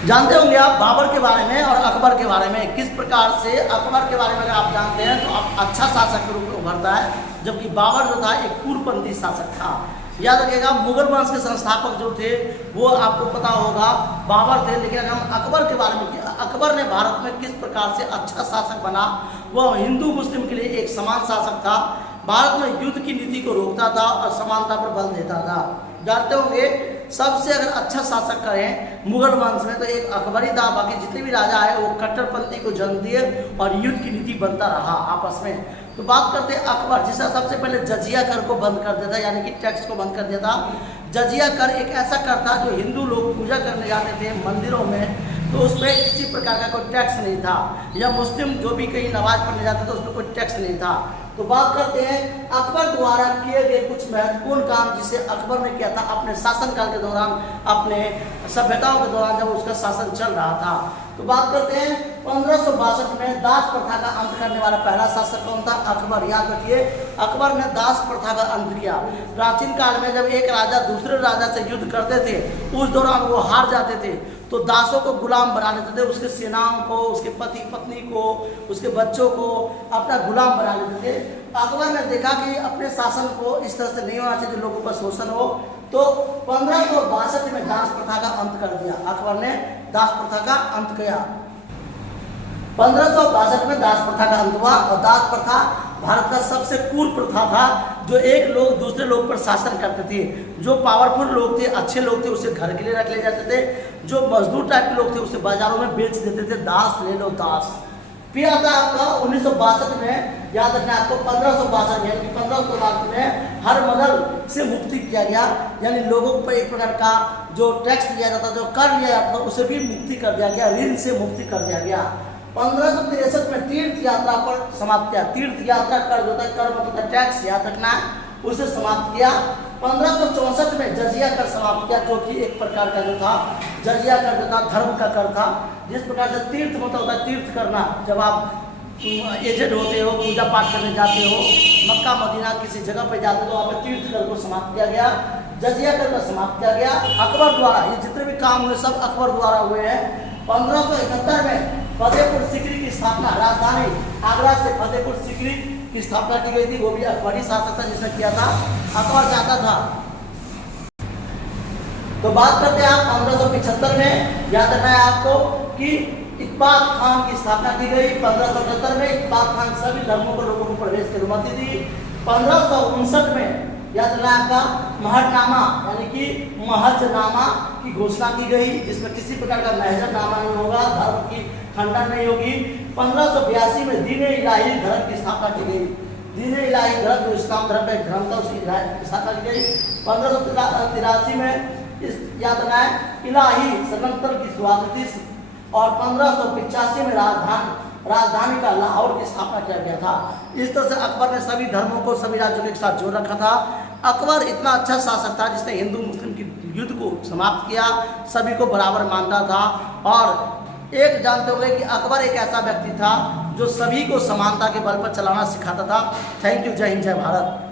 जानते होंगे आप बाबर के बारे में और अकबर के बारे में, किस प्रकार से अकबर के बारे में अगर आप जानते हैं तो आप अच्छा शासक के रूप में उभरता है, जबकि बाबर जो था एक पूर्वपंथी शासक था। याद रखिएगा, मुगल वंश के संस्थापक जो थे वो आपको पता होगा बाबर थे। लेकिन अगर हम अकबर के बारे में, अकबर ने भारत में किस प्रकार से अच्छा शासक बना, वह हिंदू मुस्लिम के लिए एक समान शासक था, भारत में युद्ध की नीति को रोकता था और समानता पर बल देता था। जानते होंगे सबसे अगर अच्छा शासक करें मुगल वंश में तो एक अकबर ही था। बाकी जितने भी राजा आए वो कट्टरपंथी को जन्म दिए और युद्ध की नीति बनता रहा आपस में। तो बात करते हैं अकबर, जिसने सबसे पहले जजिया कर को बंद कर दिया था, यानी कि टैक्स को बंद कर दिया था। जजिया कर एक ऐसा कर था जो हिंदू लोग पूजा करने जाते थे मंदिरों में, तो उसमें किसी प्रकार का कोई टैक्स नहीं था, या मुस्लिम जो भी कहीं नमाज पढ़ने जाते थे उसमें कोई टैक्स नहीं था। तो बात करते हैं अकबर द्वारा किए गए कुछ महत्वपूर्ण काम जिसे अकबर ने किया था अपने शासनकाल के दौरान, अपने सभ्यताओं के दौरान जब उसका शासन चल रहा था। तो बात करते हैं 1562 में दास प्रथा का अंत करने वाला पहला शासक कौन था? अकबर। याद रखिए, अकबर ने दास प्रथा का अंत किया। प्राचीन काल में जब एक राजा दूसरे राजा से युद्ध करते थे, उस दौरान वो हार जाते थे तो दासों को गुलाम बना लेते थे, उसके सेनाओं को, उसके पति पत्नी को, उसके बच्चों को अपना गुलाम बना लेते थे। अकबर ने देखा कि अपने शासन को इस तरह से नहीं होना चाहिए जो लोगों पर शोषण हो, तो 1562 में दास प्रथा का अंत कर दिया। अकबर ने दास प्रथा का अंत किया। 1562 में दास प्रथा का अंत हुआ, और दास प्रथा भारत का सबसे क्रूर प्रथा था, जो एक लोग दूसरे लोग पर शासन करते थे। जो पावरफुल लोग थे, अच्छे लोग थे, उसे घर के लिए रख ले जाते थे। जो मजदूर टाइप के लोग थे उसे बाजारों में बेच देते थे, दास ले लो दास। फिर आता है आपका 1962 में, याद रखना आपको 1562 यानी कि 1562 में हर मदल से मुक्ति किया गया, यानी लोगों पर एक प्रकार का जो टैक्स लिया जाता, जो कर लिया जाता था, उसे भी मुक्ति कर दिया गया, ऋण से मुक्ति कर दिया गया। 1563 में तीर्थ यात्रा पर समाप्त किया। तीर्थ यात्रा कर जो होता है, कर मतलब टैक्स, याद रखना है, उसे समाप्त किया। 1564 में जजिया कर समाप्त किया, जो कि एक प्रकार का जो था जजिया कर जो था धर्म का कर था। जिस प्रकार से तीर्थ मतलब होता है तीर्थ करना, जब आप एजेड होते हो, पूजा पाठ करने जाते हो, मक्का मदीना किसी जगह पे जाते हो, तो वहाँ पे तीर्थ कर को समाप्त किया गया, जजिया कर को समाप्त किया गया अकबर द्वारा। ये जितने भी काम हुए सब अकबर द्वारा हुए हैं। 1571 में फतेहपुर सीकरी की स्थापना, राजधानी आगरा से फतेहपुर सीकरी की स्थापना की गई थी, वो भी अकबरी शासक था जिसने किया था, अकबर चाहता था। तो बात करते हैं आप 1575 में, याद रखना है आपको कि इकबाल खान की स्थापना की गई। 1575 में इकबाल खान सभी धर्मों को लोगों को प्रवेश की अनुमति दी। 1559 में याद रखना आपका महजनामा यानी कि महजनामा की घोषणा की गई, जिसमें किसी प्रकार का महजनामा नहीं होगा, धर्म की खंडन नहीं होगी। 1582 में दीन इलाही धर्म की स्थापना की गई। दीन इलाही धर्म जो इस्लाम धर्म का एक धर्म था, उसकी स्थापना की गई। 1583 में इस याद रखना है इलाही सदंतर की शुरुआत थी, और 1585 में राजधानी का लाहौर की स्थापना किया गया था। इस तरह से अकबर ने सभी धर्मों को, सभी राज्यों के साथ जोड़ रखा था। अकबर इतना अच्छा शासक था जिसने हिंदू मुस्लिम की युद्ध को समाप्त किया, सभी को बराबर मानता था। और एक जानते होंगे कि अकबर एक ऐसा व्यक्ति था जो सभी को समानता के बल पर चलाना सिखाता था। Thank you. जय हिंद, जय भारत।